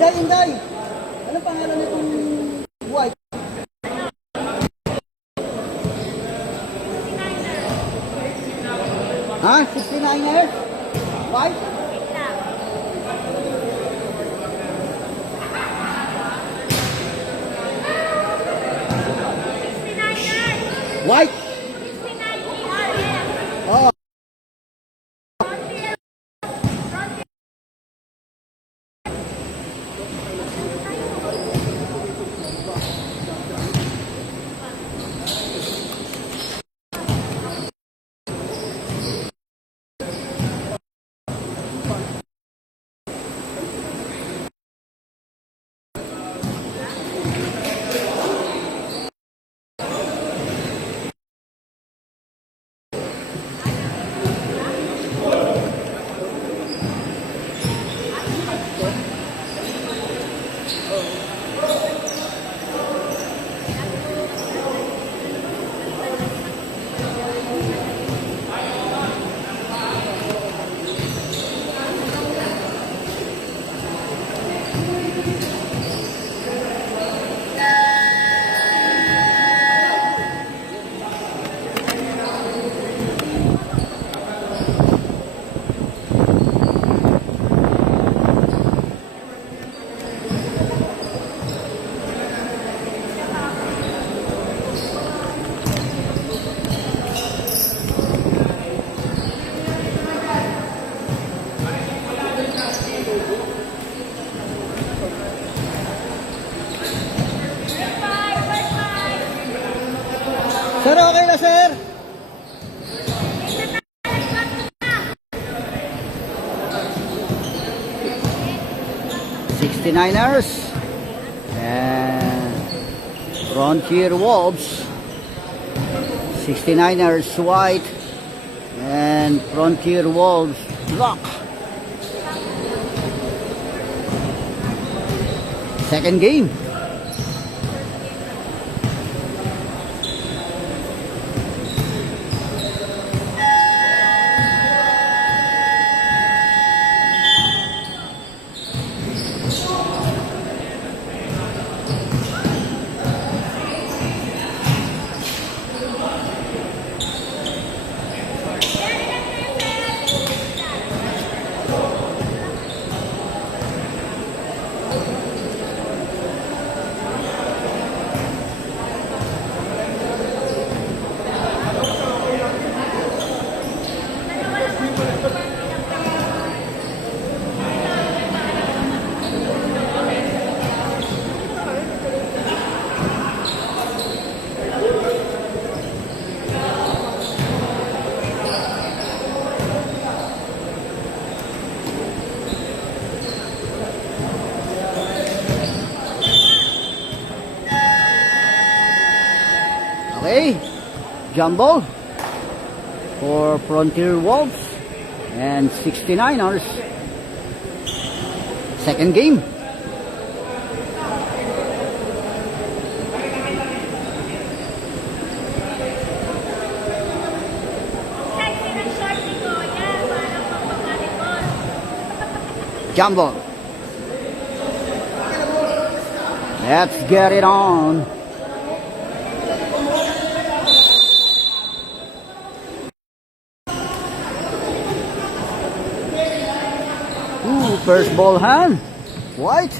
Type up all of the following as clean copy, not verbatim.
Inday, Inday! Anong pangalan nitong white? Ha? 69er? White? White? Oh. Sir, okay na, sir? '69ers and Frontier Wolves. '69ers white and Frontier Wolves black. Second game. Okay, jumbo for Frontier Wolves and 69ers. Second game. Jumbo. Let's get it on. First ball hand, white.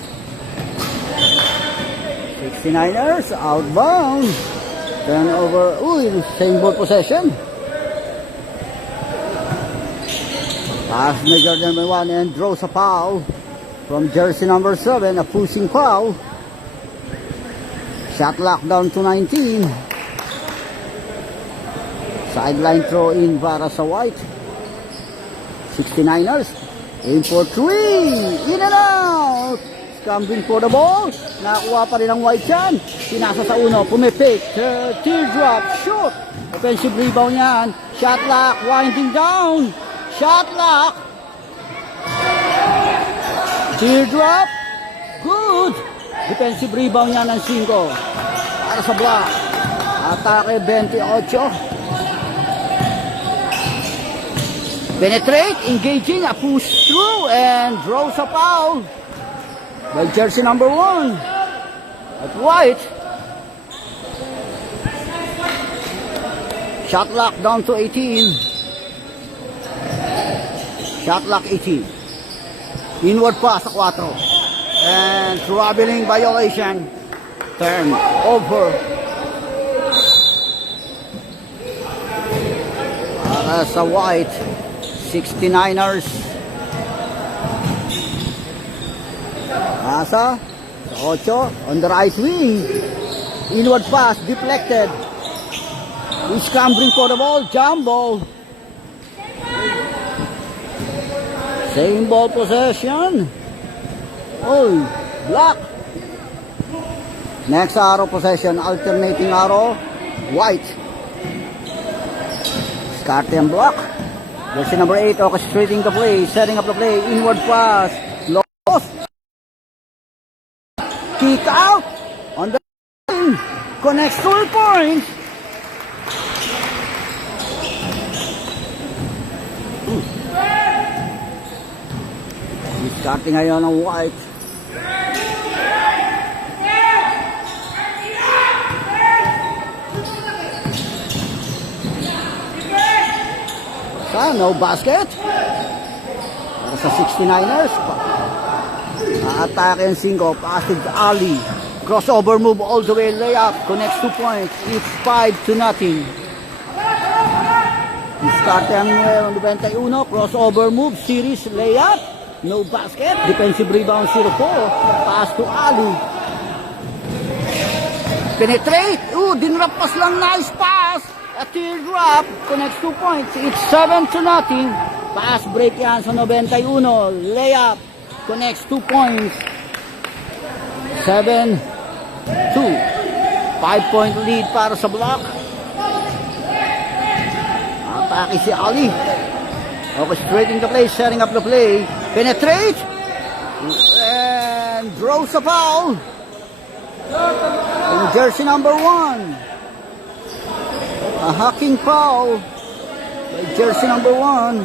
69ers outbound. Turnover. Same ball possession. Pass na Jordan by 1 and draws a foul from jersey number 7, a pushing foul. Shot lock down to 19. Sideline throw in para sa white. 69ers. Aim for 3. In and out. Scrambling for the ball. Nakuha pa rin ang white yan. Pinasa sa uno. Pumipik. Teardrop. Shoot. Offensive rebound yan. Shot lock. Winding down. Shot lock. Teardrop. Good. Defensive rebound yan ng 5. Para sa block. Atake 28. Penetrate, engaging, a push through, and draws a foul. by jersey number 1. At White. Shot clock down to 18. Shot clock 18. Inward pass sa 4. And traveling violation. Turn over. Para sa White. 69ers. Asa. Sa 8. On the right wing. Inward pass. Deflected. He's scrambling for the ball. Jump ball. Same ball possession. Oh, block. Next arrow possession. Alternating arrow. White. Scotty and block. Jersey number 8 orchestrating the play. Setting up the play. Inward pass. Lost. Kick out. On the line. Connects to the point. Starting ngayon ng White. No basket. Para sa 69ers. Atake ang 5. Passage Ali. Crossover move all the way. Layup. Connects 2 points. It's 5-0. Start ang 91. Crossover move. Series layup. No basket. Defensive rebound 0-4. Pass to Ali. Penetrate. Dinrapas lang. Nice pass. A teardrop. Connects 2 points. It's 7-0. Pass break yan sa 91. Layup. Connects 2 points. 7-2. 5-point lead para sa block. Atake si Ali. Orchestrating the play. Setting up the play. Penetrate. And draws a foul. In jersey number 1. A hacking foul by jersey number 1.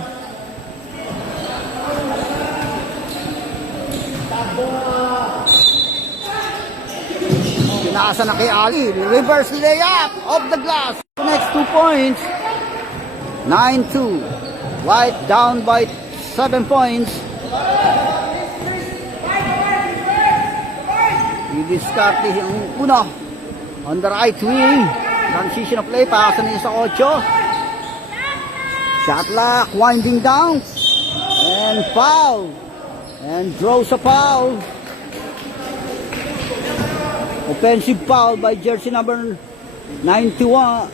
Pinasa na kay Ali. Reverse layup off the glass. Next 2 points. 9-2. White down by 7 points. I-discard yung una. On the right wing. Transition of play. Pasa niya sa 8. Shot clock. Winding down. And foul. And draws a foul. Offensive foul by jersey number 91.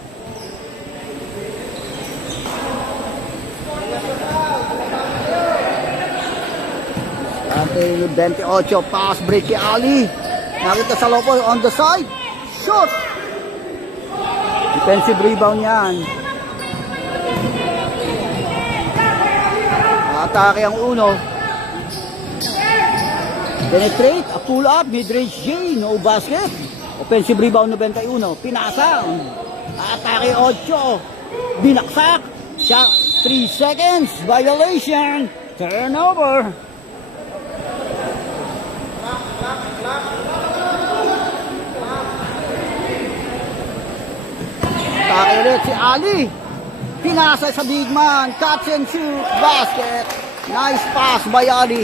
Ate 28, pass break kay Ali. Nakita sa lopo on the side. Shot. Defensive rebound yan. Atake ang 1. Penetrate, a pull up, mid-range J, no basket. Offensive rebound 91. Pinasa. Atake 8. Binaksak. Shot 3 seconds. Violation. Turnover. Atake ulit si Ali. Pinasa sa big man. Catch and shoot. Basket. Nice pass by Ali.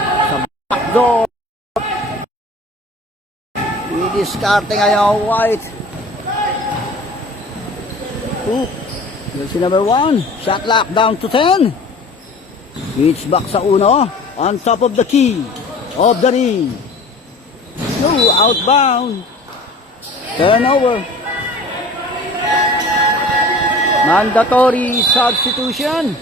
Sa backdoor. I-discarte ngayon White. Jersey number 1. Shot clock down to 10. Switch back sa 1. On top of the key. Of the ring. No, outbound. Turnover. Mandatory substitution.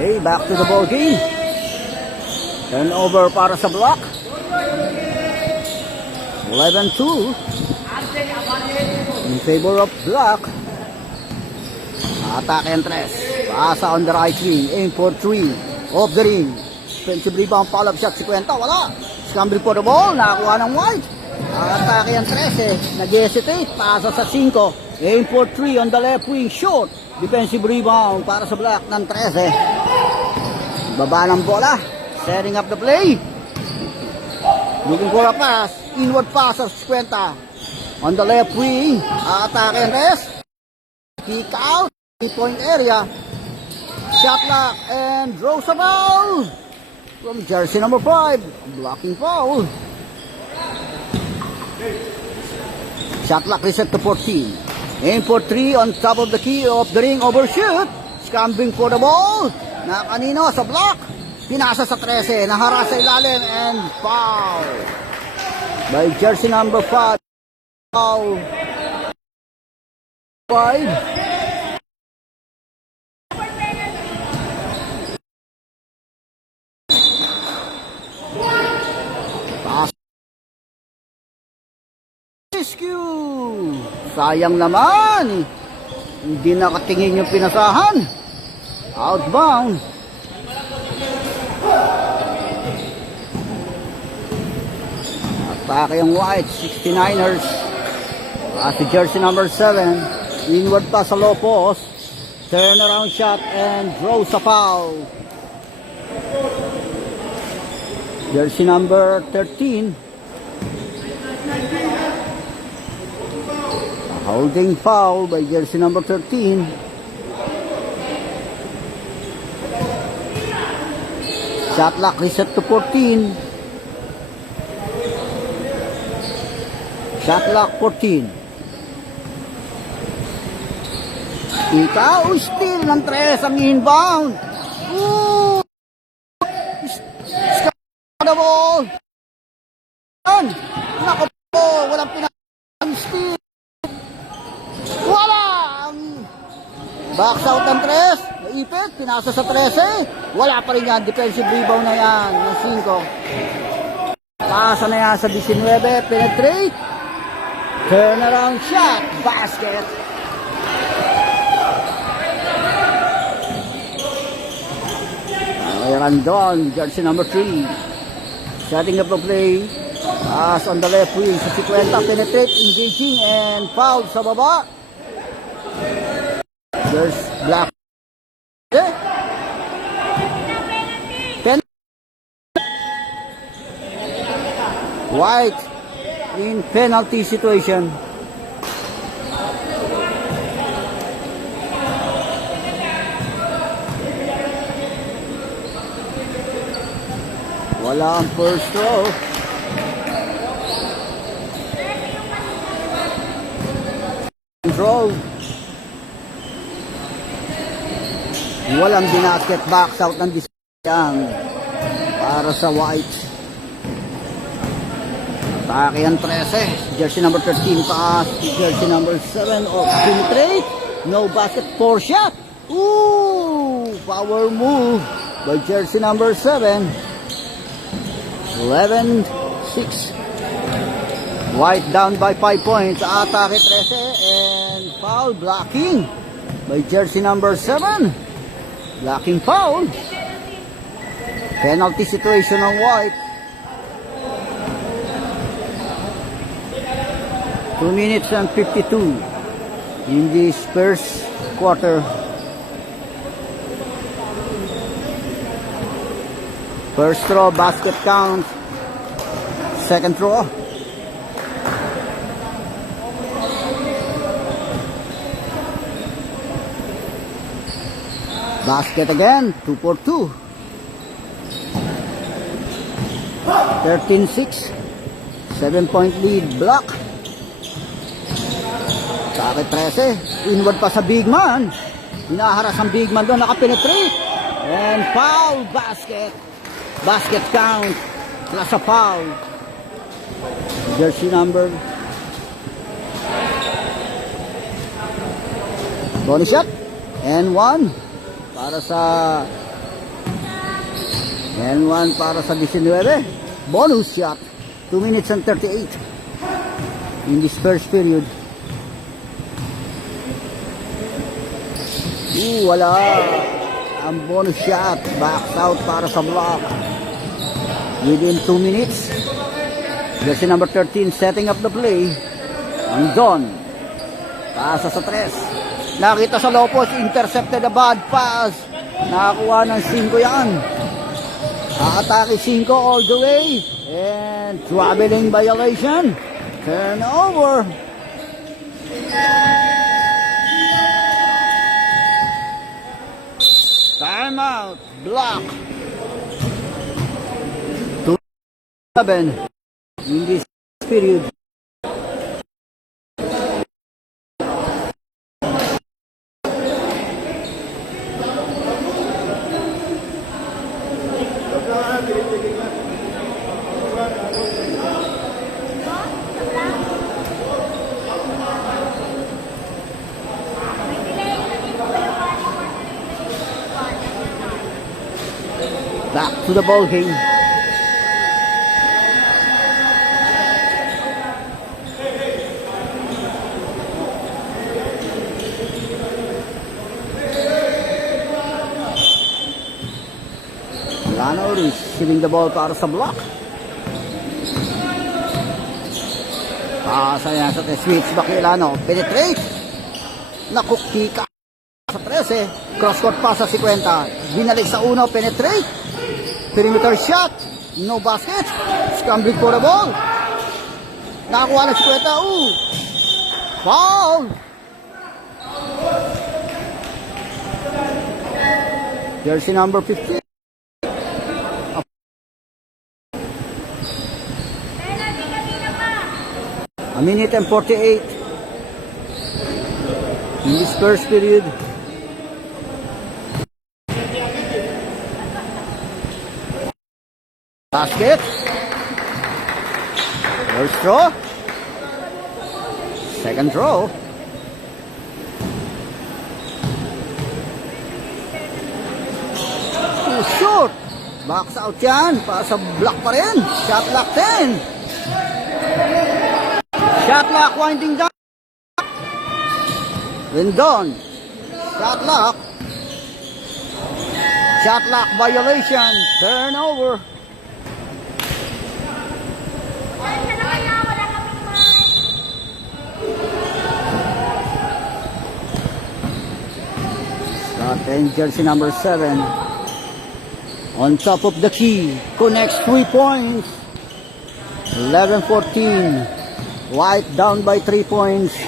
Okay, back to the ball game. Turnover para sa block. 11-2. In favor of block. Attack and press. Pasa on the right wing. Aim for 3. Off the ring. Offensive rebound, follow-up shot, 50. Wala. Scramble for the ball. Nakakuha ng White. Atake ang 13. Nag-hesitate. Pasa sa 5. Aim for 3 on the left wing. Short. Defensive rebound para sa block ng 13. Baba ng bola. Setting up the play. Looking for a pass. Inward pass sa 50. On the left wing. Atake ang rest. Kick out. 3-point area. Shot lock and draws a foul from jersey number 5. Blocking foul. Shot lock reset to 14. Aim for 3 on top of the key of the ring. Overshoot. Scambling for the ball. Na kanino sa block. Pinasa sa 13. Nahara sa ilalim and foul by jersey number 5. Foul 5. Rescue! Sayang naman. Hindi nakatingin yung pinasahan. Outbound. Atake ang White, 69ers. Si jersey number 7. Inward pa sa low post. Turnaround shot and draws a foul. Jersey number 13. Holding foul by jersey number 13. Shot clock reset to 14. Shot clock 14. Ikaw, steal ng 3 ang inbound. Ooh! The ball. Nako po, walang pinang steal. Wala! Box out ng 3. Naipit, pinasa sa 13. Wala pa rin yan. Defensive rebound na yan ng 5. Pasa na yan sa 19. Penetrate. Turnaround shot. Basket. Randon, jersey number 3. Setting up the play. Pass on the left wing sa 50. Penetrate, engaging, and foul sa baba. There's black. White in penalty situation. Wala ang first throw. Throw. Walang binasket, box out ng disang para sa White. Atake ang 13. Jersey number 13 pass. Jersey number 7 of penetrate. No basket, 4 shot. Ooh! Power move by jersey number 7. 11-6. White down by 5 points. Atake 13 and foul blocking by jersey number 7. Blocking foul. Penalty situation on White. 2 minutes and 52 in this first quarter. First throw, basket count. Second throw. Basket again, 2 for 2. 13-6. 7-point lead, block. Sakit 13. Inward pa sa big man. Hinaharas ang big man doon, nakapenetrate. And foul, basket. Basket count, plus a foul. Jersey number. Bonus shot. And 1 para sa 19. Bonus shot. 2 minutes and 38 in this first period. Wala. Ang bonus shot. Box out para sa block. within 2 minutes. Jersey number 13 setting up the play. Ang Don. Pasa sa 3. Nakita sa low post, intercepted a bad pass. Nakakuha ng 5 yan. Atake 5 all the way. And traveling violation. Turnover. Timeout. Block. 2-7 in this period. Back to the ball game. Lano receiving the ball para sa block. Pasa yan sa switch back ni Lano. Penetrate. Nakukika sa 13. Cross-court pass sa 50. Binalik sa 1. Penetrate. Perimeter shot. No basket. Scrambling for the ball. Nakakuha ng 50. Foul. Jersey number 15. A minute and 48 in this first period. Basket. First throw. Second throw. Too short. Box out yan. Para sa block pa rin. Shot lock 10. Shot lock winding down. Rendon. Shot lock. Shot lock violation. Turnover. And jersey number 7 on top of the key, connects 3 points. 11-14. White down by 3 points.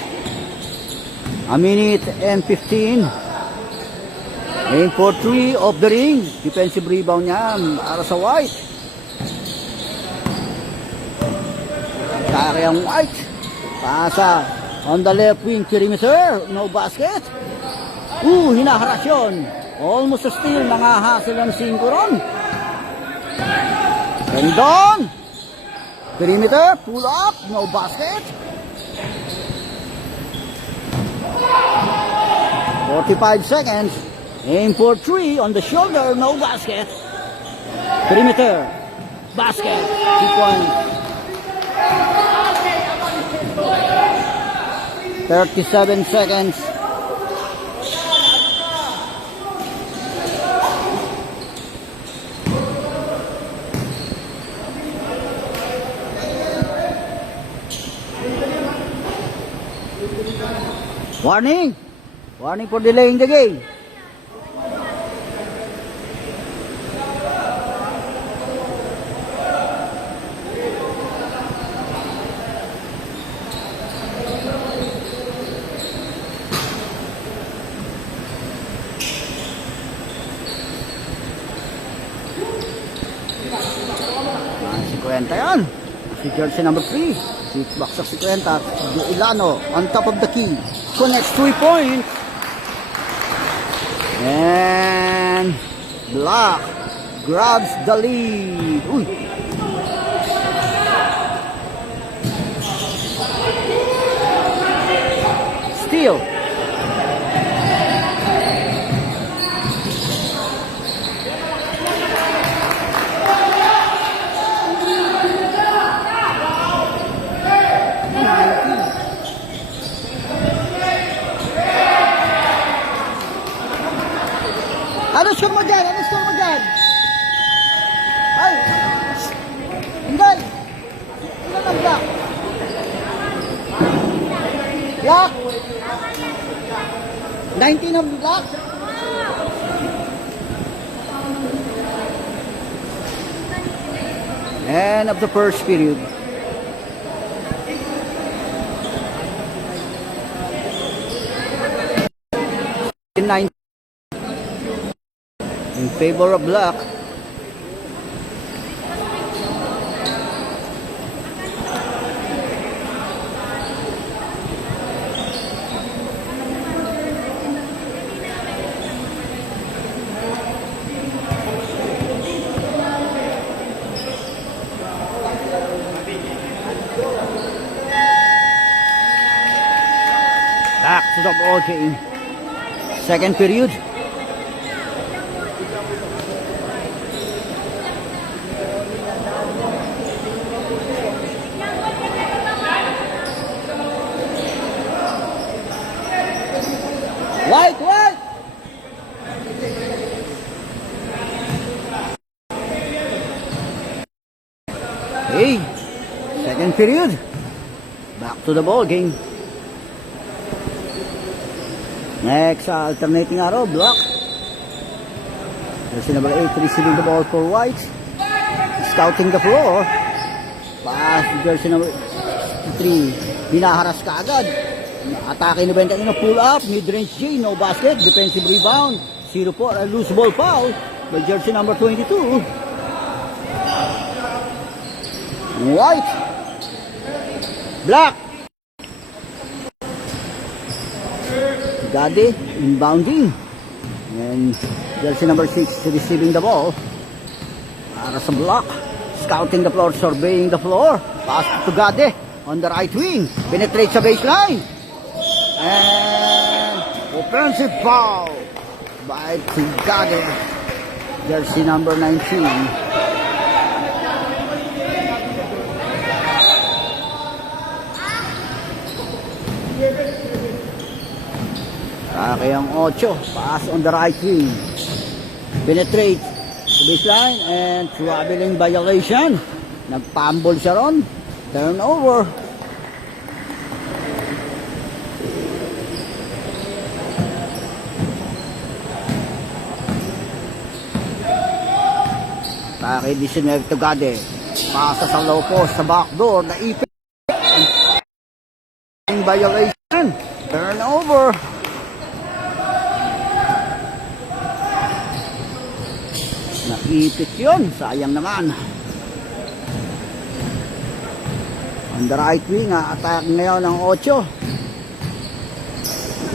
A minute and 15. Aim for 3 off the ring. Defensive rebound niya para sa White. Kaya ang White. Pasa on the left wing perimeter. No basket. Hinaharas yun. Almost a steal. Nangahasel ang 5 ron. Rendon. Perimeter. Pull up. No basket. 45 seconds. Aim for 3 on the shoulder. No basket. Perimeter. Basket. 2 points. 37 seconds. Warning! Warning for delaying the game. Si Cuenta yan. Si jersey number 3. Si Baksak si Cuenta. Ilano on top of the key. Connects 3 points. And Block grabs the lead. Uy. Steal. Ano score mo dyan? Ano score mo dyan? Ay! 19 of black. End of the first period. In favor of black. Back to the ball game. Second period. White. Hey, second period. Back to the ball game. Next, alternating arrow, block. Jersey number 8 receiving the ball for White. Scouting the floor. Pass to jersey number 3. Binaharas ka agad. Atake ni Bentanino, pull up. Mid-range J, no basket. Defensive rebound. 0 for a loose ball foul by jersey number 22. White. Black. Gade inbounding. And jersey number 6 receiving the ball. Para sa block. Scouting the floor, surveying the floor. Pass to Gade on the right wing. Penetrates sa baseline. And offensive foul by Gade. Jersey number 19. Kayang 8, pass on the right wing. Penetrate to baseline and traveling violation. Nagpambol siya ron. Turnover. Pake 19 to Gade. Pasa sa low post sa backdoor. Naipit. Violation. Turnover. Naipit yun. Sayang naman. On the right wing, attack ngayon ng 8.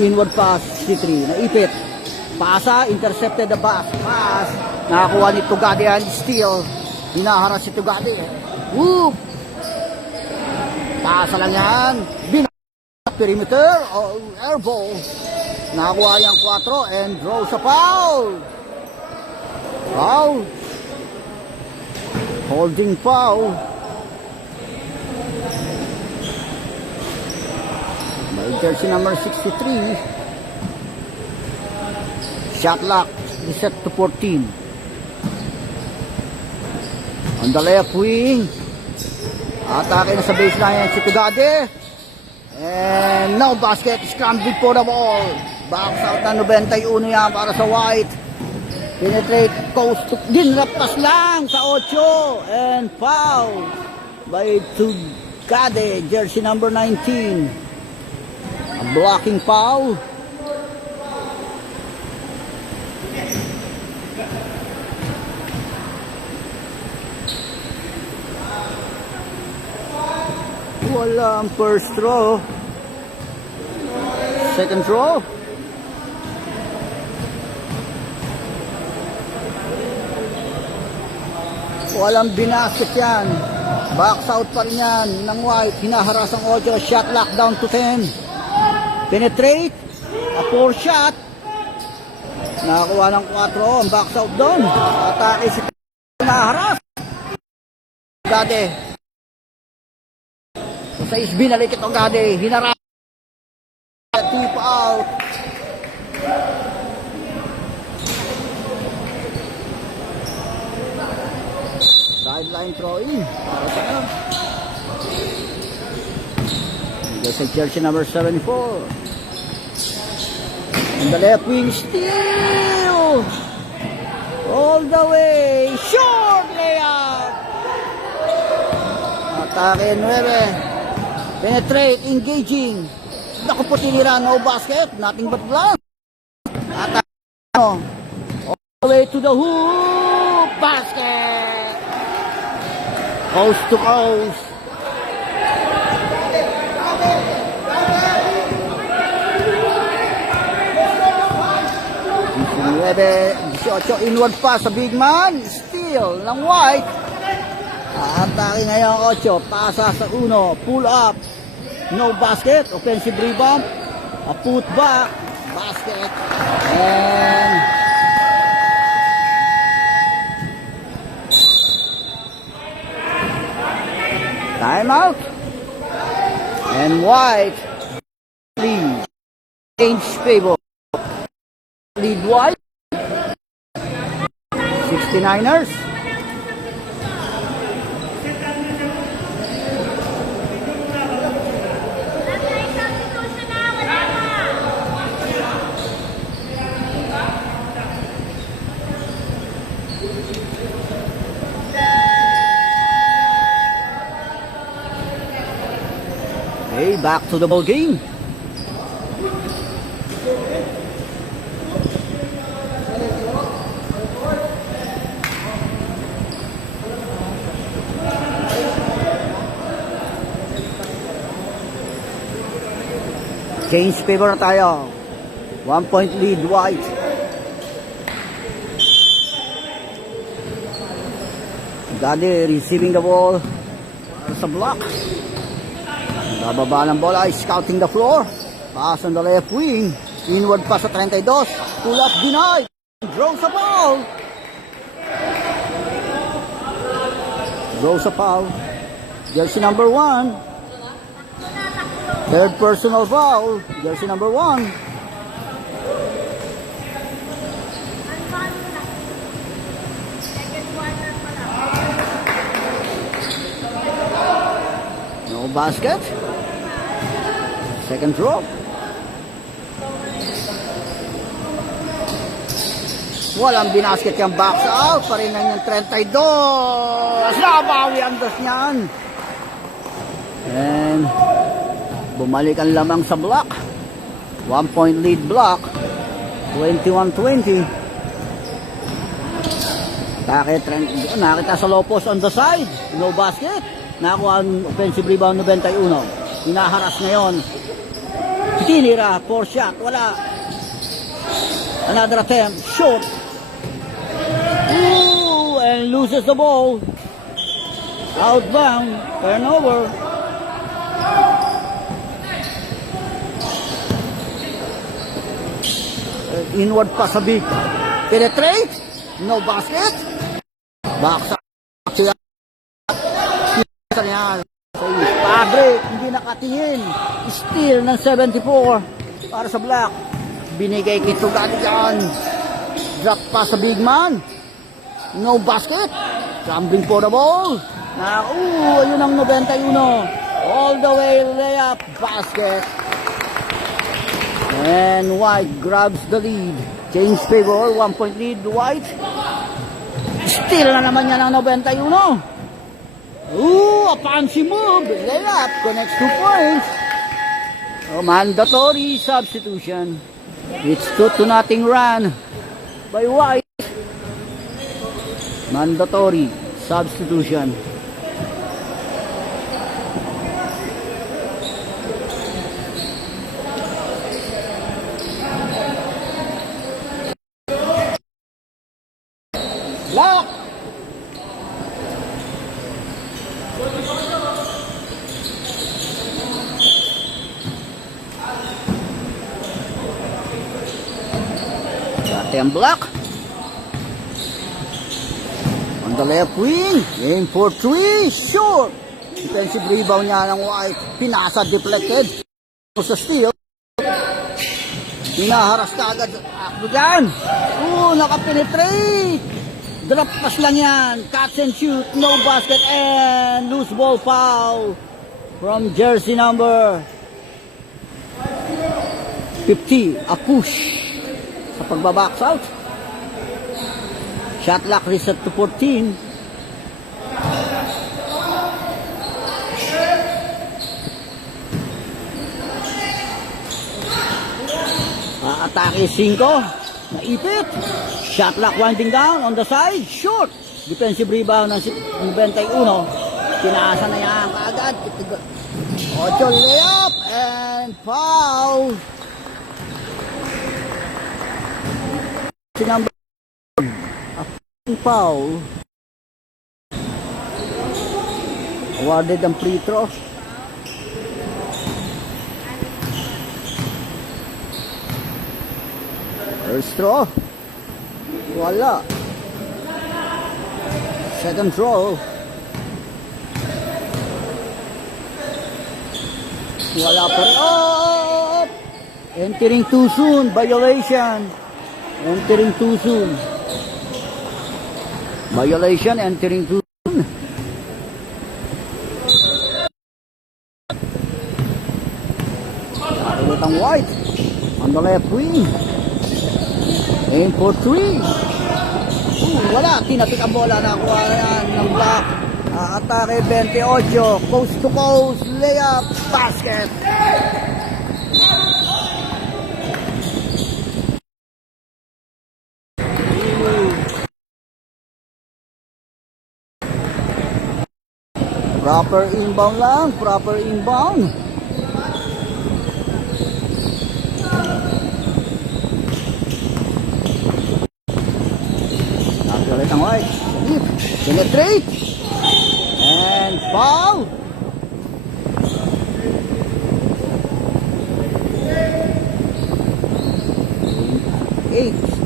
Inward pass, C3. Naipit. Pasa, intercepted the pass. Pass. Nakakuha ni Tugade and steal. Hinaharas si Tugade. Whoop! Pasa lang yan. Perimeter. Air ball. Nakakuha yung 4 and draw sa foul. Foul. Holding foul. By jersey number 63. Shot lock. Reset to 14. On the left wing. Atake na sa baseline si Tugade. And no basket. Scrambling for the ball. Box out na 91 yan para sa White. Penetrate, coast to, dinraptas lang sa 8 and foul by Tugade, jersey number 19. A blocking foul. Wala ang first throw. Second throw. Walang binasket yan. Box out pa rin yan ng White. Hinaharas ang 8. Shot lock down to 10. Penetrate. A 4 shot. Nakakuha ng 4. Ang box out doon. Atake si hinaharas. Gade. Sa isbi nalik itong Gade. Hinaharas. Tip out. Sideline throw-in. Para sa ano? Sa jersey number 74. On the left wing, steal! All the way, short layup! Atake 9. Penetrate, engaging. Naku po, tinira, no basket, nothing but blank. Atake, all the way to the hoop, basket! Coast to coast. Nueve, 18, inward pass sa big man, steal ng White. Atake ngayon 8, pasa sa 1, pull up, no basket, offensive rebound, a put back, basket, and timeout, and White lead, change favor, lead White. 69ers. Okay, back to the ball game. Change favor na tayo. 1 point lead, White. Gade receiving the ball. Sa block. Bababa ng bola, scouting the floor. Pass on the left wing. Inward pass sa 32. Pull up, denied. Draws a foul. Draws a foul. Jersey number 1. Third personal foul, jersey number 1. No basket. Second throw. Walang binasket yung box out. Pa rin na yung 32. Nabawi ang dos niyan. And bumalik ang lamang sa block. 1 point lead block. 21-20. Nakita sa low post on the side. No basket. Nakuha ang offensive rebound 91. Hinaharas ngayon. Tinira. 4 shot. Wala. Another attempt. Short. Ooh, and loses the ball. Outbound. Turnover. Inward pass sa big. Penetrate. No basket. Back sa yan. Padre, hindi nakatingin. Steal ng 74 para sa Black. Binigay kay Tugad yan. Drop pass sa big man. No basket. Scrambling for the ball. Ayun ang 91. All the way layup. Basket. And White grabs the lead. Change favor. 1 point lead. White. Steal na naman yan ang 91. A fancy move. Layup. Connects 2 points. Mandatory substitution. It's 2-0 run by White. Mandatory substitution. Lock. Got him block. On the left wing. Aim for 3. Short. Defensive rebound niya ng White. Pinasa deflected. Sa steal. Hinaharas ka agad. Akdo dyan. Nakapenetrate. Drop pass lang yan. Catch and shoot. No basket. And loose ball foul from jersey number 50. A push. sa pagbabox out. Shot clock reset to 14. Atake 5. Naipit. Shot clock winding down on the side. Short. Defensive rebound ng 91. Tinaasa na yan kaagad. 8 layup and foul. Number foul. Awarded ang free throw. First throw. Wala. Second throw. Wala pa rin. Oh! Entering too soon. Violation. Entering too soon. Violation. Entering too soon. Ulit ang White. On the left wing. Aim for 3. Wala. Tinatik ang bola. Nakuha yan ng block. Atake 28. Coast to coast. Layup. Basket. Proper inbound lang. Proper inbound. Ulit ang White. Penetrate. And foul.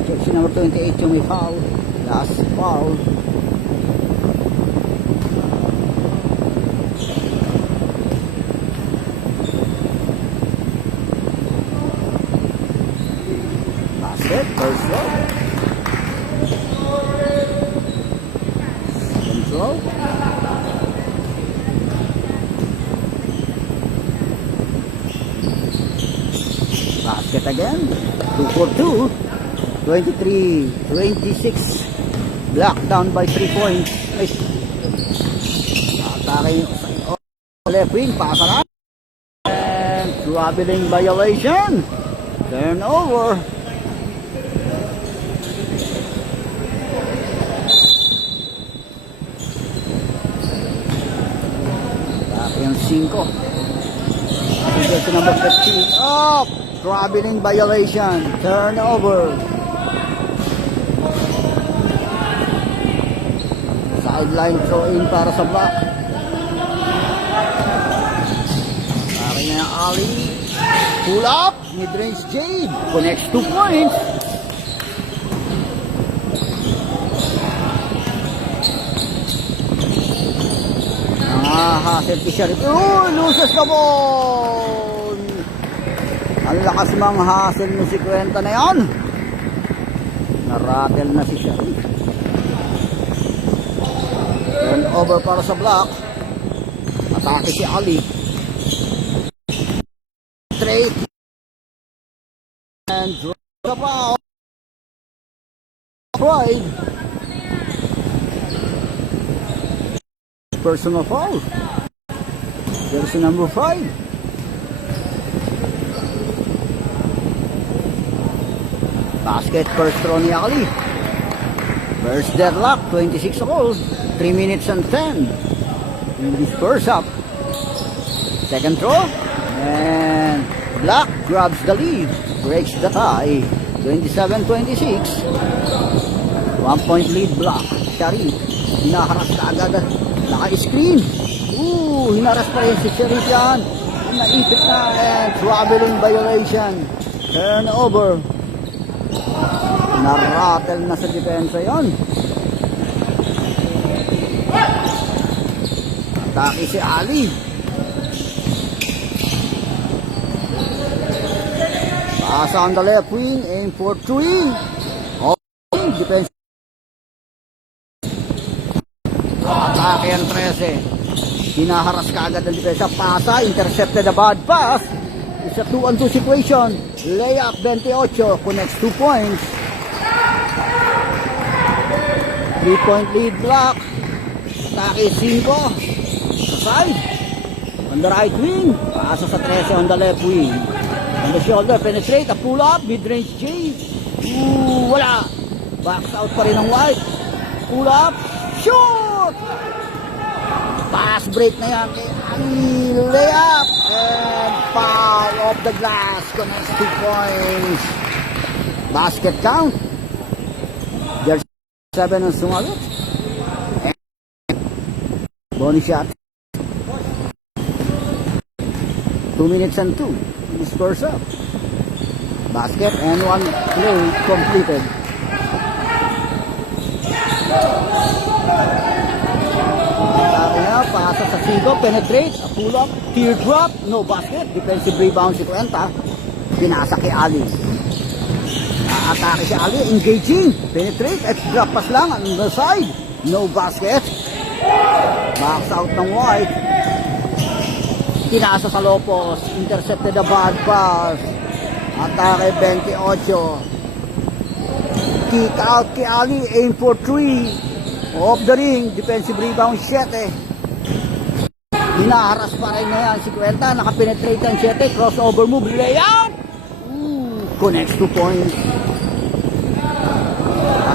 Jersey number 28 yung may foul. Last foul. Basket. First row. Control. Basket again. 2 for 2. 23-26. Blocked down by 3 points. Atake yung left wing. Pasa lang. And traveling violation. Turnover. Yung 5. Jersey number 15. Oh! Traveling violation. Turnover. Sideline throw in para sa block. Pari na yung Ali. Pull up. Mid-range Jade. Connects 2 points. Hassel si Sharif. Loses na ball. Ang lakas mang hassel mo si Kwenta na yan. Naratel na si Sharif. Turnover para sa block. Atake si Ali. Straight. And drop the ball. Pride. Personal foul. Jersey number 5. Basket first throw ni Ali. First deadlock, 26 goals. 3 minutes and 10. English first up. Second throw. And Black grabs the lead. Breaks the tie. 27-26. 1 point lead Black. Sharif. Hinaharas ka agad. Naka-screen. Hinaras pa rin si Sharif yan. Naipit na. And traveling violation. Turnover. Naratel na sa depensa yon. Atake si Ali. Pasa on the left wing. Aim for 3. Defense. Atake ang 13. Hinaharas ka agad ng depensa. Pasa. Intercepted a bad pass. It's a 2-on-2 situation. layup 28, connects 2 points. 3-point lead block. Atake 5. Sa side. On the right wing. Paasa sa 13 on the left wing. On the shoulder, penetrate, a pull up, mid-range chase. Wala. Backs out pa rin ng White. Pull up, shoot! Pass break na yan. Layup and foul off the glass. Connects 2 points. Basket count. Jersey 7 ang sumagot. Bonus shot. 2 minutes and 2. Spurs up. Basket and 1 play completed. Pasa sa 5, penetrate, a pull up, teardrop, no basket, defensive rebound si Cuenta, pinasa kay Ali. Atake si Ali, engaging, penetrate, at drop pass lang on the side, no basket. Box out ng White. Pinasa sa Lopos, intercepted a bad pass. Atake 28. Kick out kay Ali, aim for 3. Off the ring, defensive rebound 7. Hinaharas pa rin na yan si Cuenta, nakapenetrate ang 7, crossover move, layup! Connects 2 points.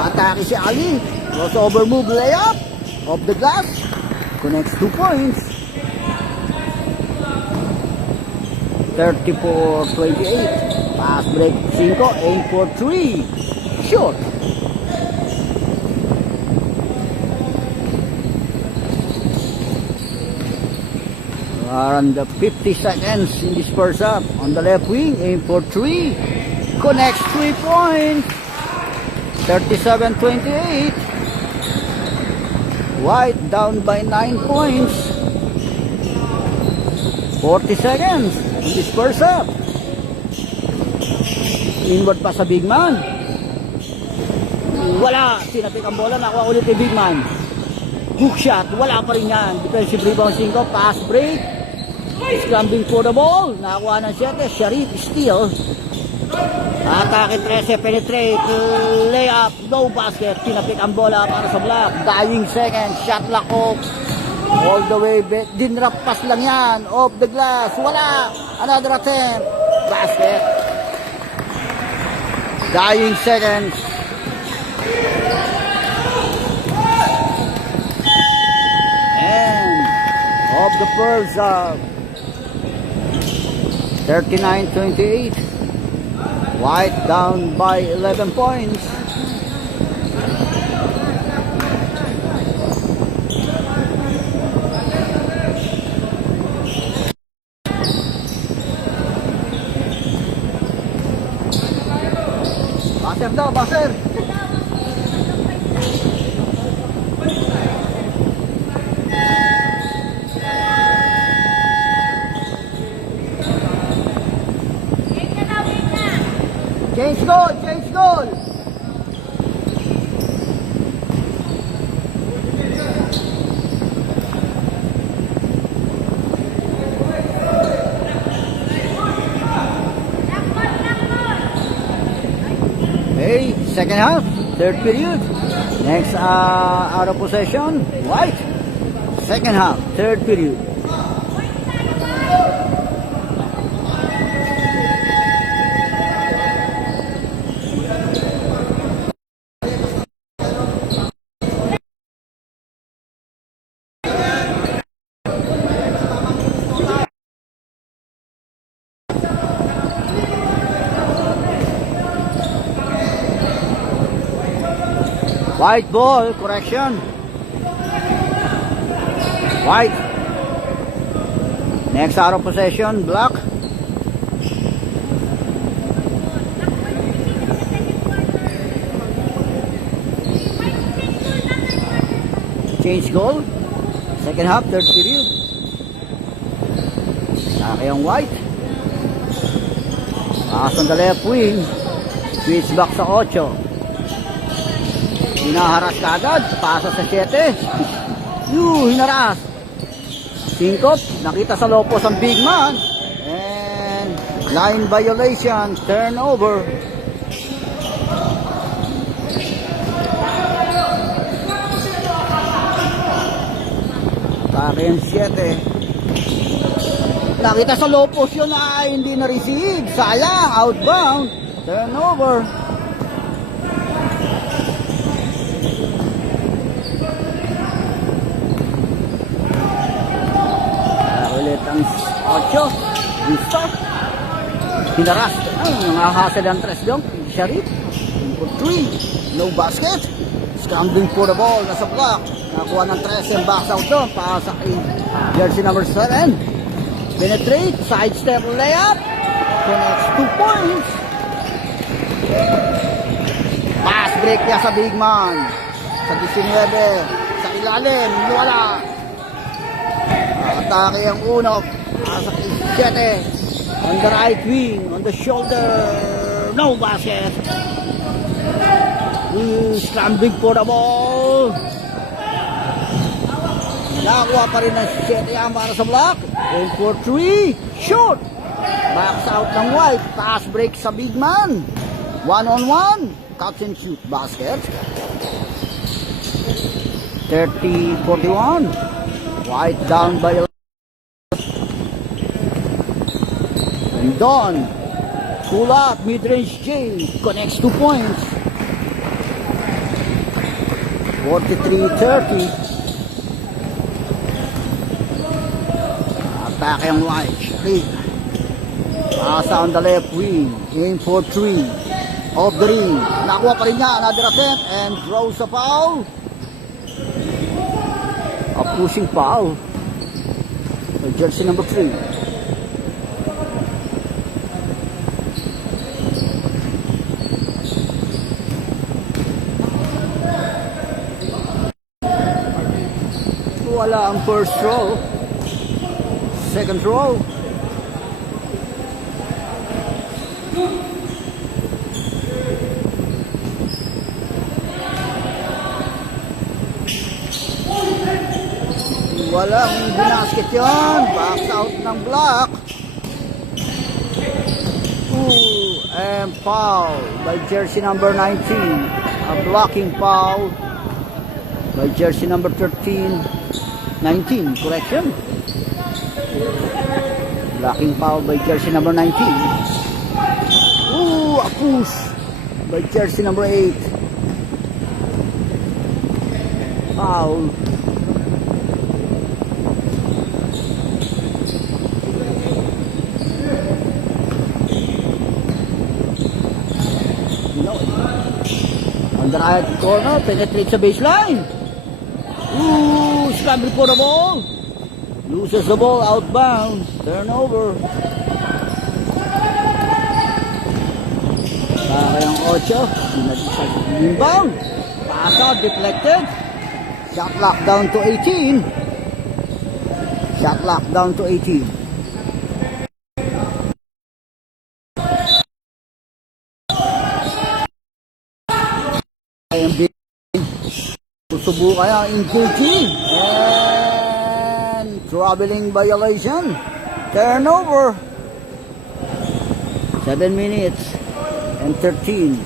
Atake si Ali, crossover move, layup, off the glass, connects 2 points. 34-28, pass break 5, aim for 3, short. Are on the 50 seconds in this first up. On the left wing, aim for 3. Connects 3 points. 37-28. White down by 9 points. 40 seconds in this first up. Inward pa sa big man. Wala. Sinapik ang bola. Nakuha ulit yung big man. Hook shot. Wala pa rin yan. Defensive rebound 5. Pass break. Scrambling for the ball. Nakakuha ng 7. Sharif steal. Atake 13. Penetrate. Layup. No basket. Pinapik ang bola para sa block. Dying second. Shot lock off. All the way. Dinrap pass lang yan. Off the glass. Wala. Another attempt. Basket. Dying seconds. And of the first 39-28. White down by 11 points. Baser daw, baser. Change goal, change goal. Okay, second half, third period. Next out of possession, White. Second half, third period. White ball, correction. White. Next out of possession, block. Change goal. Second half, third period. Laki ang White. Pass on the left wing. Switch back sa 8. Hinaharas kagad, pasa sa 7. Hinaras. Singkop, nakita sa Lopos ang big man. And Line violation, turnover. Karen 7. Nakita sa low post yun na hindi na-receive. Sayang, outbound. Turnover. Ulit ang 8. Restart. Hinaras. Ay, nangahasa ng 3 dong. Sharif. For 3. No basket. Scrambling for the ball. Nasa block. Nakuha ng 3 and box out doon. Pasa kay jersey number 7. Penetrate. Sidestep layup. Connects 2 points. Pass break niya sa big man. Sa 19. Sa ilalim. Wala. Atake ang uno. Pasa kay 7. On the right wing. On the shoulder. No basket. Scrambling for the ball. Nakakuha pa rin ng 7 yan para sa block. Aim for 3. Shoot. Backs out ng White. Pass break sa big man. 1-on-1. Catch and shoot. Basket. 30-41. White down by 11. And Don. Pull up. Mid-range J. Connects 2 points. 43-30. Attack ang White. Sharif. Pasa on the left wing. Aim for 3. Off the ring. Nakuha pa rin niya. Another attempt. And throws a foul. A pushing foul. Jersey number 3. Wala ang first row. Second row. Walang binasket yun. Box out ng block. And foul by jersey number 19. A blocking foul by jersey number 19, correction. Blocking foul by jersey number 19. A push by jersey number 8. Foul. On the right corner, penetrates the baseline. Scramble for the ball. Loses the ball outbound. Turnover. Para yung 8. Inbound. Pass out, deflected. Shot clock down to 18. Shot clock down to 18. Susubukan ang Inkulki. And traveling violation. Turnover. 7 minutes and 13.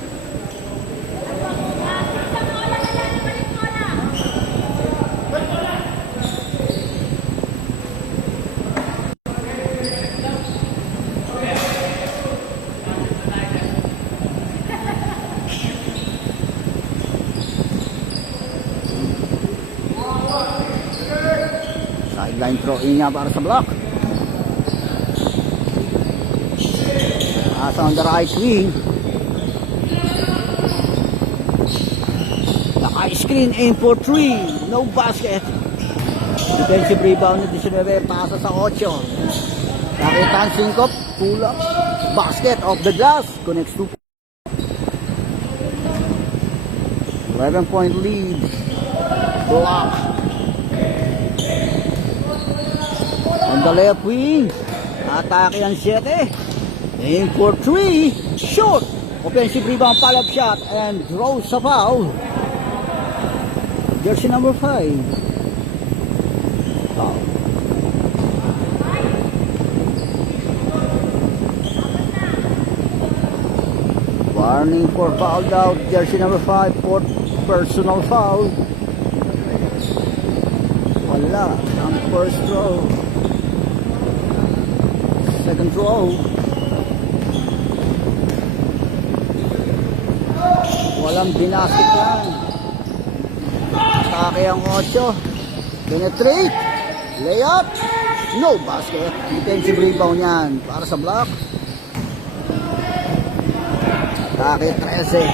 Sideline throwing nga para sa block. Asa on the right wing. Naka-screen, aim for 3. No basket. Defensive rebound na 19. Pasa sa 8. Nakita ang singkop. Pull up. Basket off the glass. Connects to 11-point lead. Block. On the left wing. Atake ang 7. Aim for 3. Shoot. Offensive rebound, follow-up shot. And draws a foul. Jersey number 5. Foul. Warning for foul out. Jersey number 5, fourth personal foul. Wala. Ang first throw. Second throw. Walang binasket yan. Atake ang 8. Penetrate. Layup. No basket. Defensive rebound yan. Para sa block. Atake 13.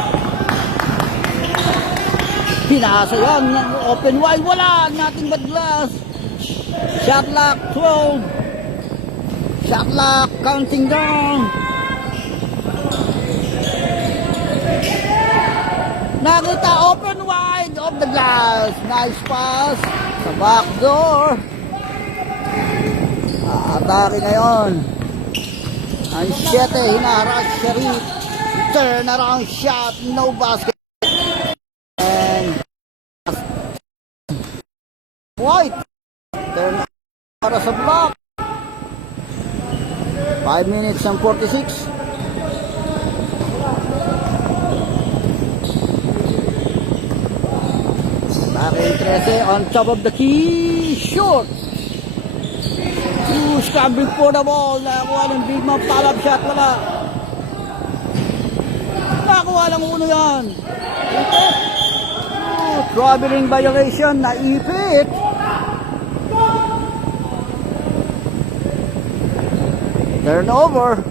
Pinasa yan. Open wide. Wala. Nothing but glass. Shot clock 12. Shot clock counting down. Nakita open wide of the glass. Nice pass sa back door. Atake ngayon. Ang 7 hinaharap Sharif. Turn around shot. No basket. And White. Turn para sa block. 5 minutes and 46. Atake 13 on top of the key. Short. Scrambling for the ball. Nakakuha ng big man. Follow-up shot. Wala. Nakakuha ng uno yan. Traveling violation. Naipit. Turnover.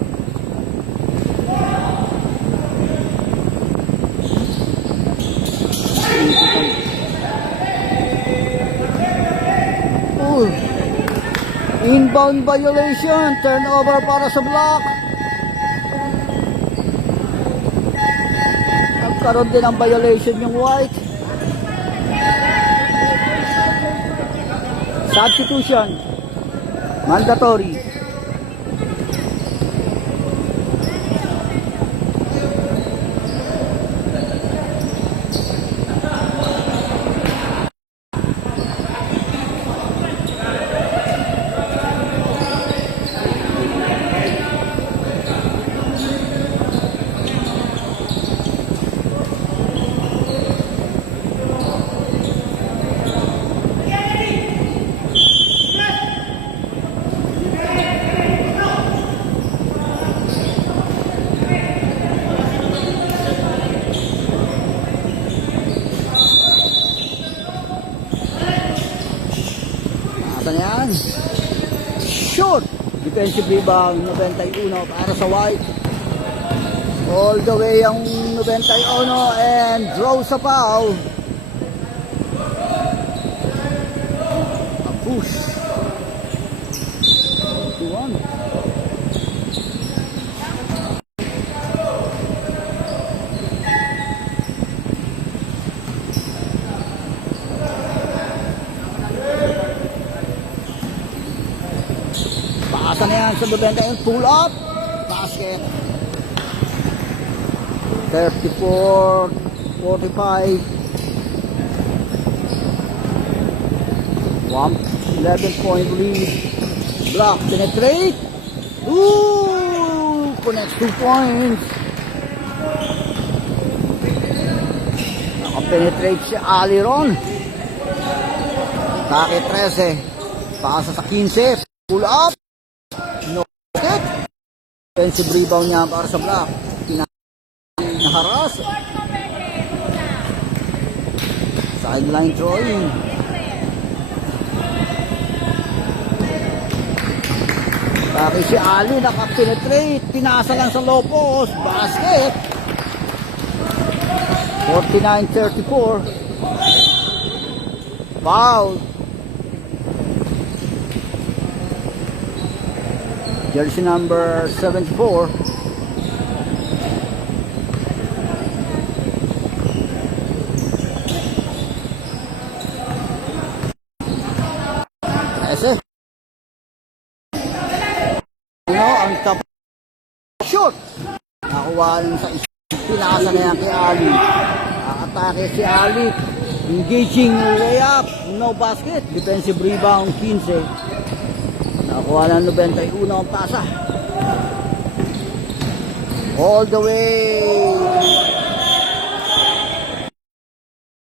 Inbound violation. Turnover para sa block. Nagkaroon din ng violation yung White. Substitution. Mandatory. Yan. Shoot. Defensive rebound. 91 para sa White. All the way ang 91 and draw sa foul. A push. 2-1. Paasa na yan sa 91. Pull up. Basket. 34-45. 11-point lead. Block. Penetrate. Ooh! Connects 2 points. Nakapenetrate si Aliron. Atake 13. Paasa sa 15. Pull up. No basket. Defensive rebound niya para sa block. Naharas. Sideline throwing. Bakit si Ali nakapenetrate. Pinasa lang sa low post. Basket. 49-34. Foul. Jersey number 74. Ese. Ang top shoot. Nakuha lang sa pinasa na yan kay Ali. Atake si Ali. Engaging layup. No basket. Defensive rebound 15. Nakuha ng 91 ang pasa. All the way.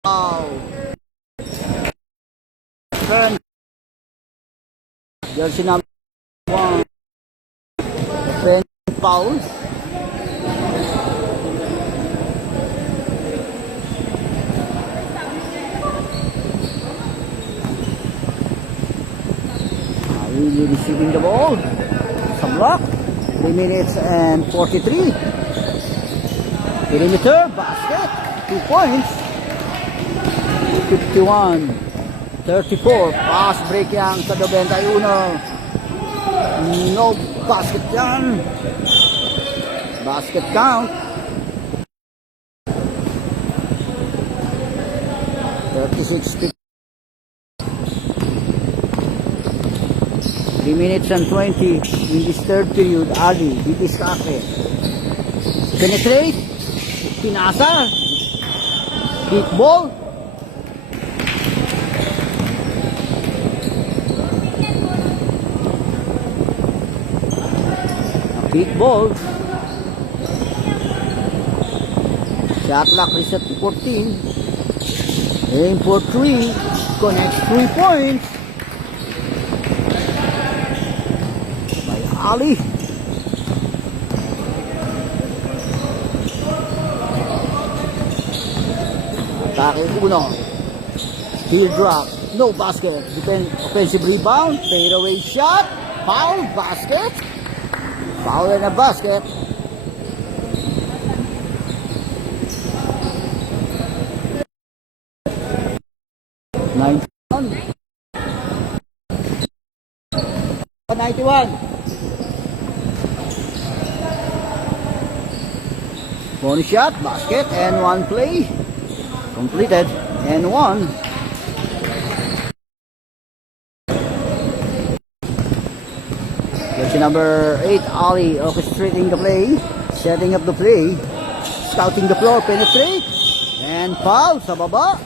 Wow. Turn. Jersey number 1. Offensive foul. Really receiving the ball. Some block. 3 minutes and 43. Perimeter, basket, 2 points. 51-34. Pass break yang sa 91. No basket yan. Basket count. 36-50. 3 minutes and 20 in this third period. Ali, Bibisake. Penetrate. Pinasa. Kick ball. Kick ball. Shot clock reset to 14. Aim for 3. Connects 3 points. Ali. Atake uno. Heel drop. No basket. Offensive rebound. Fade away shot. Foul. Basket. Foul and a basket. Nine. 91. Bonus shot, basket, and 1 play. Completed, and 1. Jersey number 8, Ali, orchestrating the play, setting up the play, scouting the floor, penetrate, and foul sa baba.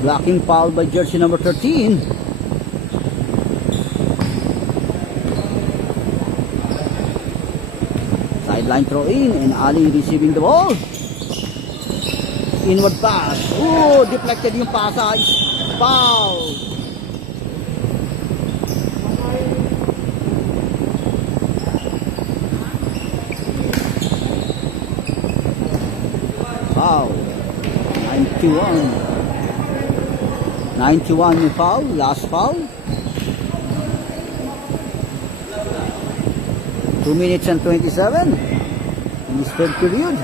Blocking foul by jersey number 13. Sideline throw in, and Ali receiving the ball. Inward pass. Ooh, deflected yung pasa. Foul. Foul. 91 yung foul. Last foul. 2 minutes and 27 in this third period.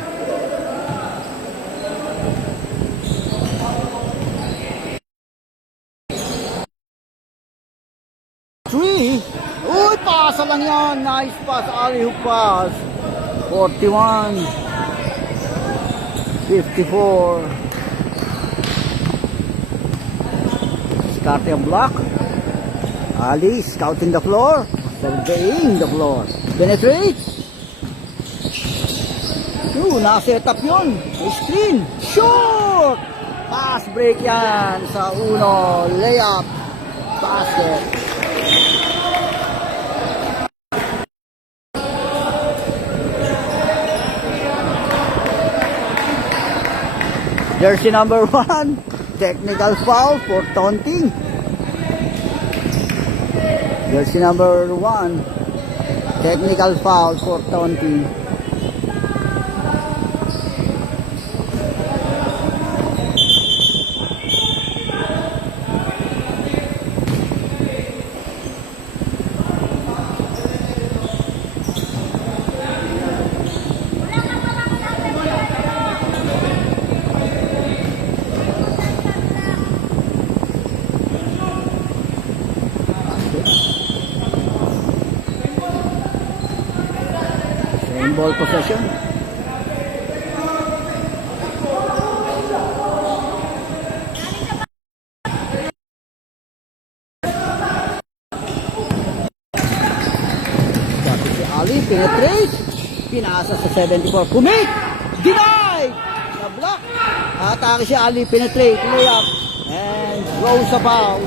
Three. Uy, pasa lang yan. Nice pass. Alley-hoop pass. 41. 54. Scotty block. Ali scouting the floor. Surveying the floor. Penetrate. Ooh, nasa-set up yun. May screen. Shoot! Pass break yan sa uno. Layup. Basket. Jersey number 1. Technical foul for taunting. Jersey number 1. Technical foul for taunting. Ball possession. Dati si Ali, penetrate. Pinasa sa 74. Commit! Denied! Na-block. Atake si Ali, penetrate. Layup. And throws the foul.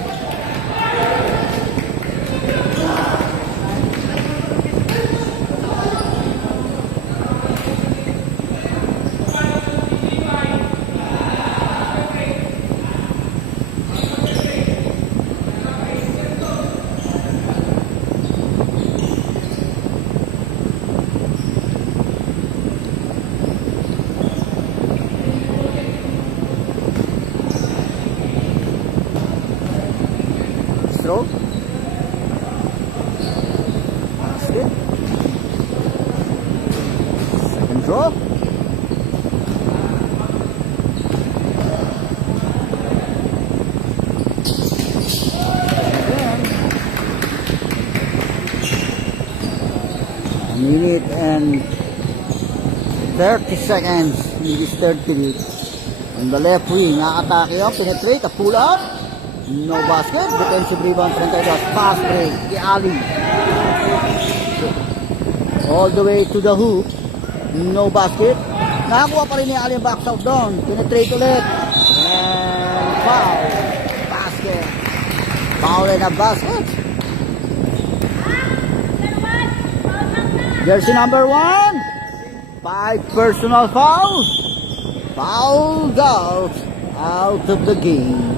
draw. A minute and 30 seconds in this third period. On the left wing, nakatake up, penetrate, a pull up. No basket, defensive rebound, 32, fast break, the alley. All the way to the hoop, no basket. Nakakuha pa rin ni Ali box out down, penetrate ulit. And foul, basket. Foul and a basket. Jersey number 1, 5 personal fouls. Fouled out of the game.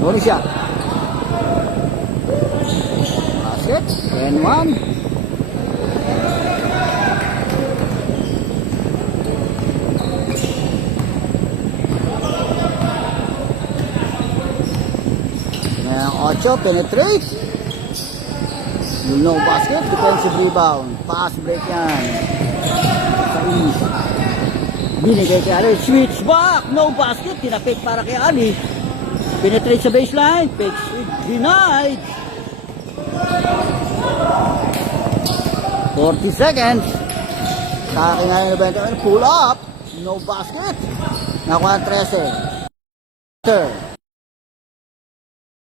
Bonus shot. Basket. 10-1. Ocho, penetrate. No basket, defensive rebound. Fast break yan. Sa East. Binigay kay Ali. Switch back. No basket. Tinapik para kay Ali. Penetrate sa baseline. Picks denied. 40 seconds. Sa akin nga yung pull up. No basket. Nakuha ang 13. Third.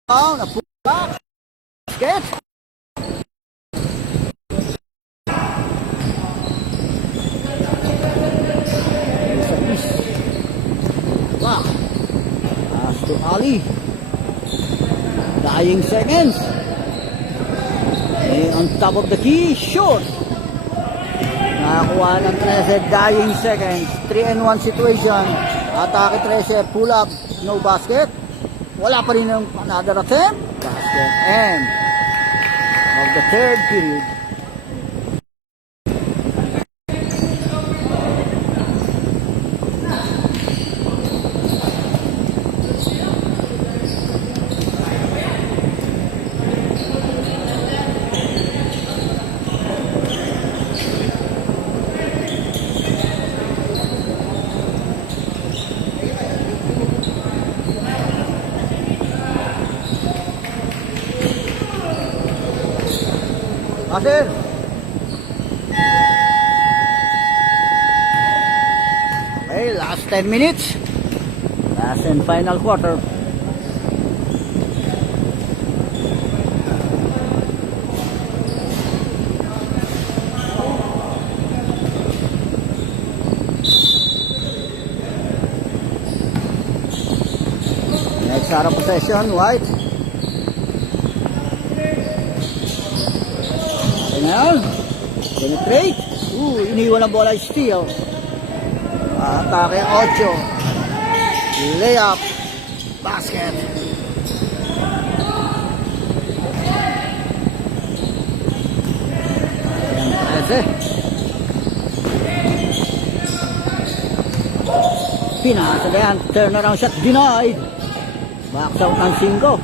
Down, a pull back. Basket. Back. Pass to Ali. Dying seconds. And on top of the key, short. Nakakuha ng 13, dying seconds. 3-1 situation. Atake 13, pull up, no basket. Wala pa rin ng another attempt. Basket end of the third period. Pasir. Okay, last 10 minutes. Last and final quarter. Next out of possession, White. Ayan. Penetrate. Iniwan ang bola, steal. Atake ang 8. Layup. Basket. Ayan, 13. Pinasa na yan. Turnaround shot. Denied. Box out ng 5.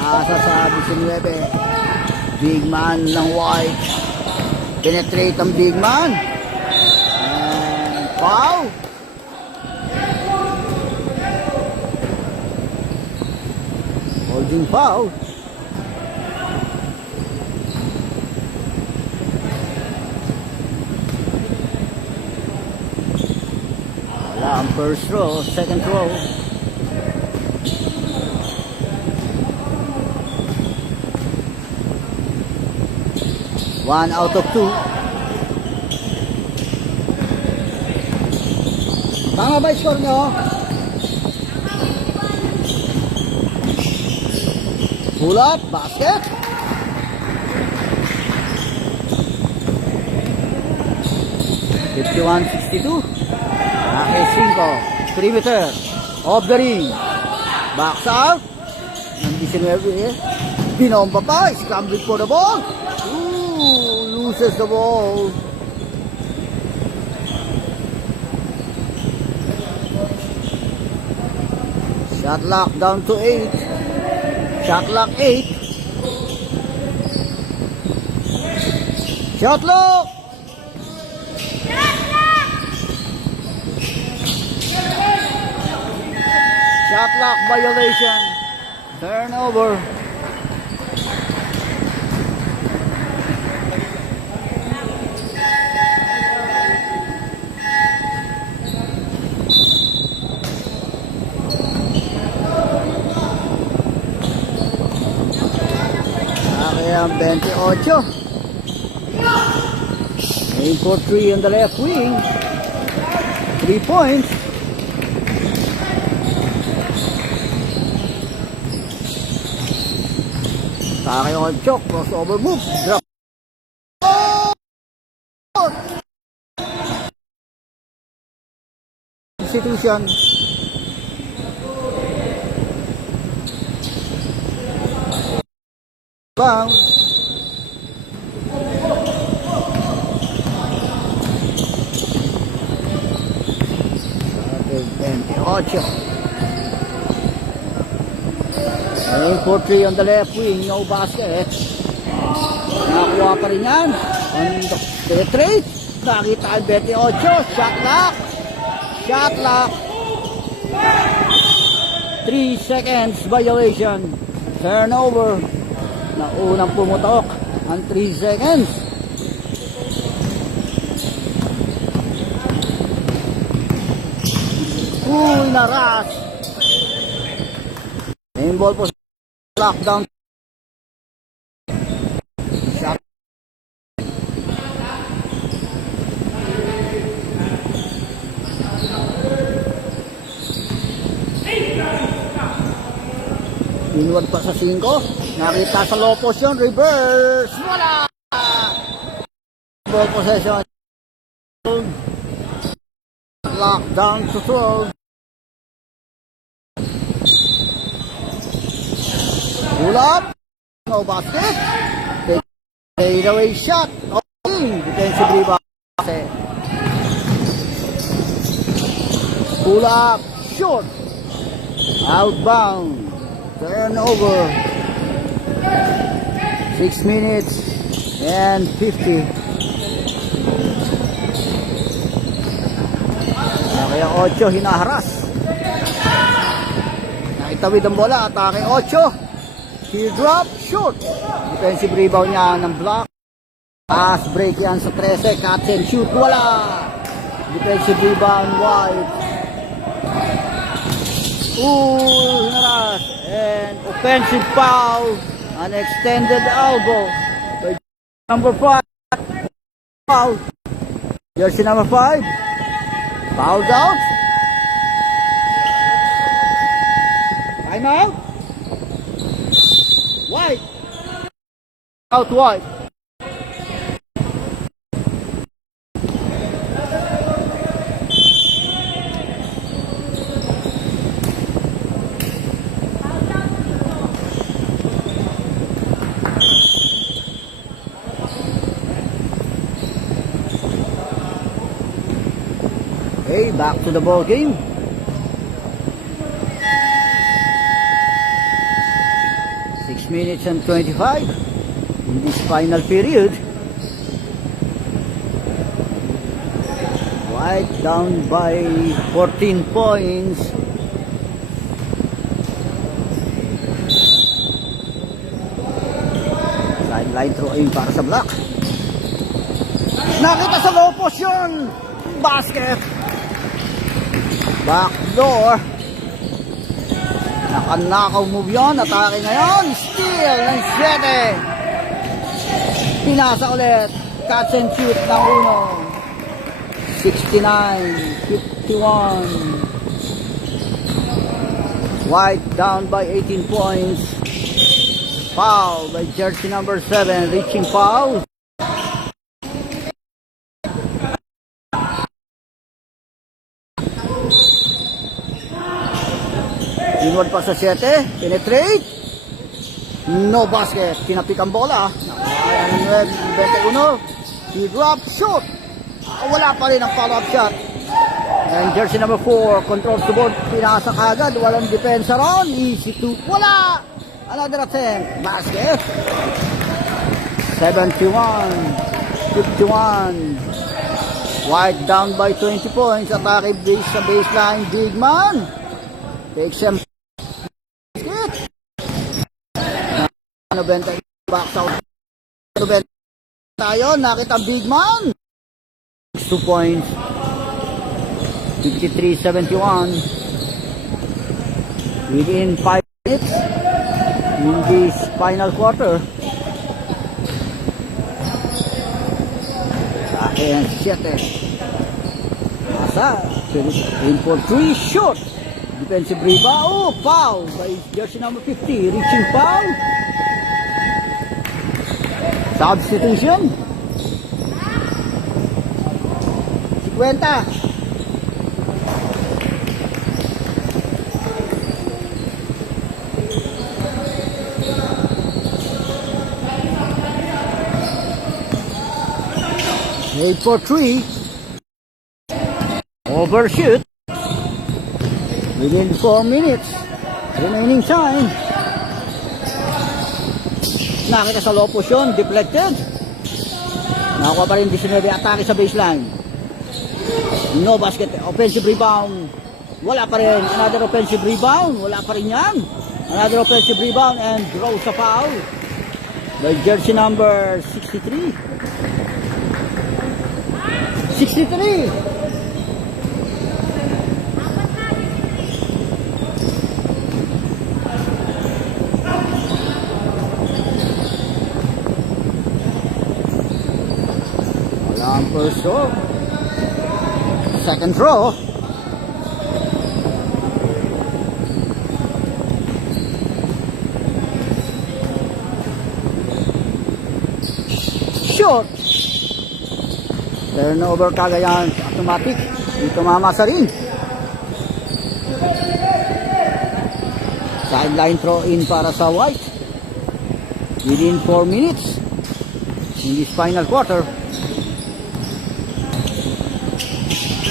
Nasa sa 19. Big man ng White. Penetrate ang big man. And foul. Holding foul. Wala ang first row, second row. One out of 2. Tama ba score nyo? Pull up, basket. (51-62). Nake 5. Perimeter. Off the ring. Box out. Ng 19. Binomba pa. Scrambling for the ball. Loses the ball. Shot clock down to 8. Shot clock 8. Shot clock! Shot clock violation. Turnover. Ang 28. Aim for 3 on the left wing. 3 points. Take on choke, crossover move, drop. Oh! Institution. Bounce. 28. Aim for 3 on the left wing, no basket. Nakakuha pa rin yan. On the penetrate. Nakita ang 28. Shot lock. Shot lock. 3 seconds violation. Turnover. Naunang pumutok ang 3 seconds. Uy, naras. Main ball po. Lockdown. Shot. Inward pa sa 5. Nakita sa low position. Reverse. Wala! Ball possession. Lockdown to 12. Pull up. No basket. Fade away shot. Okay. Defensive rebound. Pull up. Short. Outbound. Turnover. 6 minutes and 50. Kaya 8 hinaharas. Naitawid ang bola. Atake 8. Teardrop, shoot. Defensive rebound niya ng block. Pass break yan sa 13. Catch and shoot. Wala. Defensive rebound, White. Ooh, hinaras. And offensive foul. An extended elbow. Number 5. Foul. Jersey number 5. Fouled out. Time out. White. Out White. Okay, back to the ball game. Minutes and 25 in this final period. White down by 14 points. Sideline throw in para sa block. Nakita sa low position. Basket. Backdoor. Nakanakaw move yun. Atake ngayon. Steal ng 7. Pinasa ulit. Catch and shoot ng 1. 69-51. White down by 18 points. Foul by jersey number 7. Reaching foul. Inward pa sa 7, penetrate. No basket. Kinapik ang bola. 21. He drop, shoot. Wala pa rin ang follow-up shot. And jersey number 4, controls the board, pinasa kagad, walang depensa ron, easy to, wala! Another attempt, basket. 71-51. White down by 20 points, atake base sa baseline, big man. Takes him. Basket. 90, box out. 90 tayo, nakita big man. 2 points. 53-71. Within 5 minutes in this final quarter. Ayan, 7. Masa, aim for 3, shot. Defensive rebound. Oh, foul by jersey number 50. Reaching foul. Substitution. 50. Eight for 3. Overshoot. Within 4 minutes. Remaining time. Nakita sa low position. Deflected. Nakakuha pa rin 19. Atake sa baseline. No basket. Offensive rebound. Wala pa rin. Another offensive rebound. Wala pa rin yan. Another offensive rebound and draws a foul. By jersey number 63. 63. Walang first throw. Second throw. Shot. Turnover kagayan, automatic. Dito mamasa rin. Sideline throw in para sa White. Within 4 minutes in this final quarter.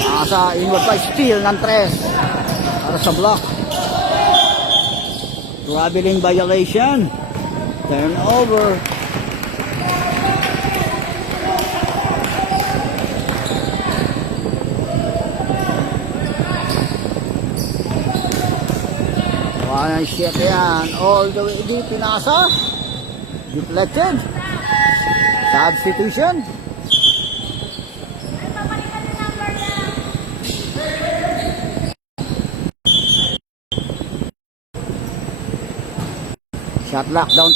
Masa inward by steal ng 3 para sa block. Traveling violation. Turnover. Ayan, shit yan. All the way deep, pinasa. Deflected. Substitution. Shot lockdown.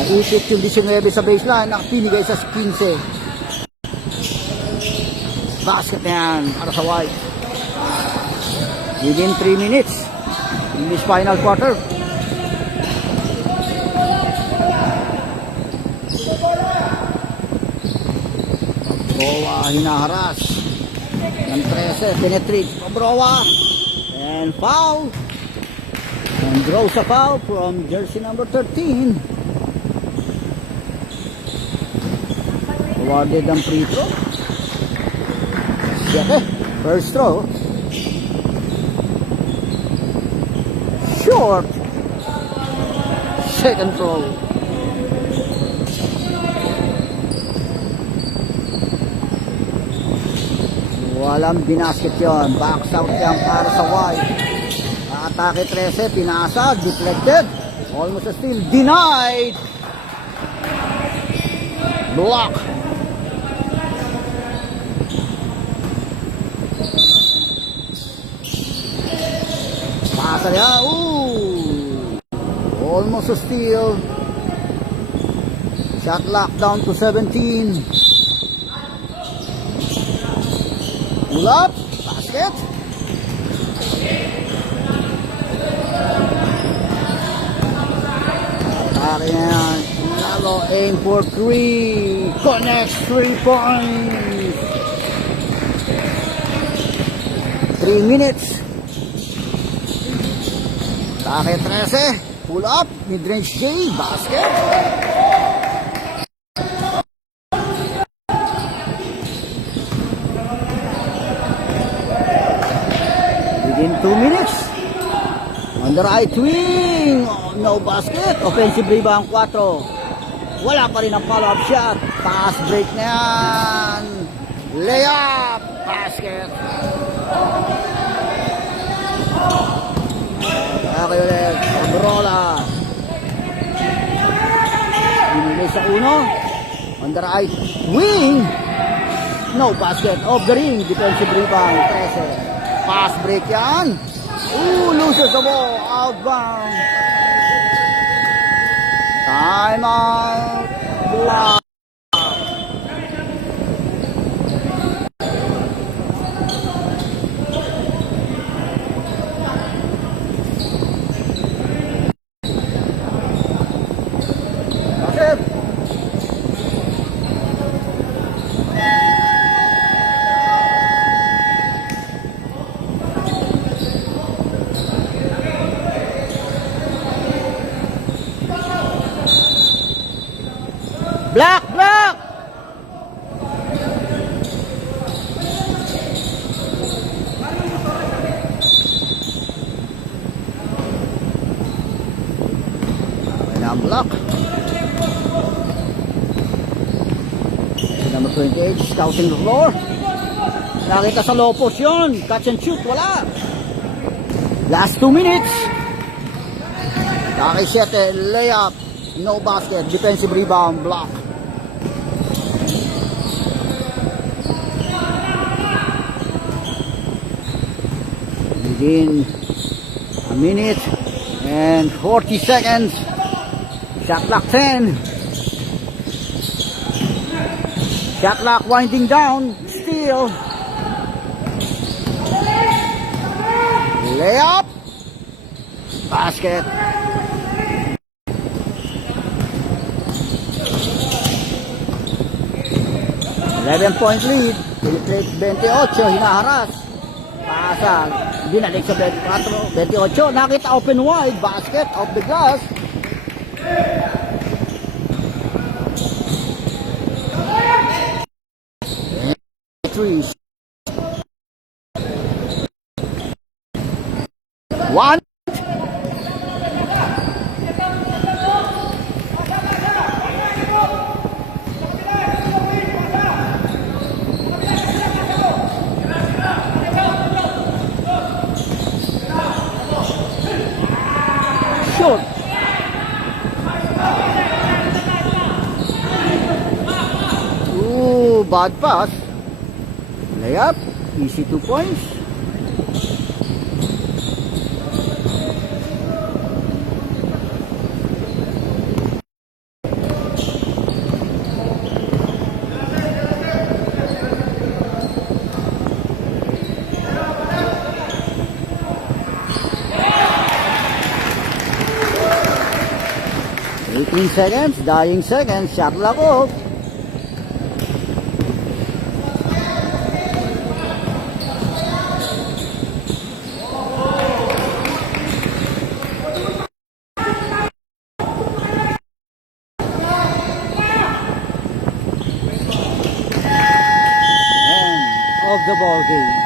Nag-isip yung 19 sa baseline. Nakapinigay sa 15. Basket na yan para sa White. Within 3 minutes in this final quarter. Browa hinaharas ng 13, penetrate Browa and foul, and draws a foul from jersey number 13. Awarded ang free throw. First throw. Short. Second throw. Walang binasket yon. Box out yan para sa White. Atake 13. Pinasa. Deflected. Almost a steal. Denied. Block. Pasa niya. Almost a steal. Shot lock down to 17. Pull up. Basket. Atake yan. Lalo aim for 3. Connects 3 points. 3 minutes. Atake 13. Pull up, mid-range J, basket. 2 minutes. On the right wing. No basket. Offensive rebound 4. Wala pa rin ang follow-up shot. Pass break na yan. Layup. Basket. Okay ulit. Abrola. Binigay sa uno. On the right wing. No basket. Off the ring. Defensive rebound. 13. Pass break yan. Loses the ball. Outbound. Time out. Block. That's it. Block, block! Okay na ang block. Number 28, scouting the floor. Nakita sa low post yun. Catch and shoot, wala. Last 2 minutes. Kaki 7, layup. No basket. Defensive rebound, block. Within a minute and 40 seconds. Shot clock 10. Shot clock winding down. Steal. Layup. Basket. Point lead. Philippines 28. Hinaharas. Paasa. Binalik sa 28. Nakita open wide. Basket off the glass. Three. 1. Short. Bad pass. Layup. Easy 2 points. Seconds, dying seconds, shot clock off. End of the ball game.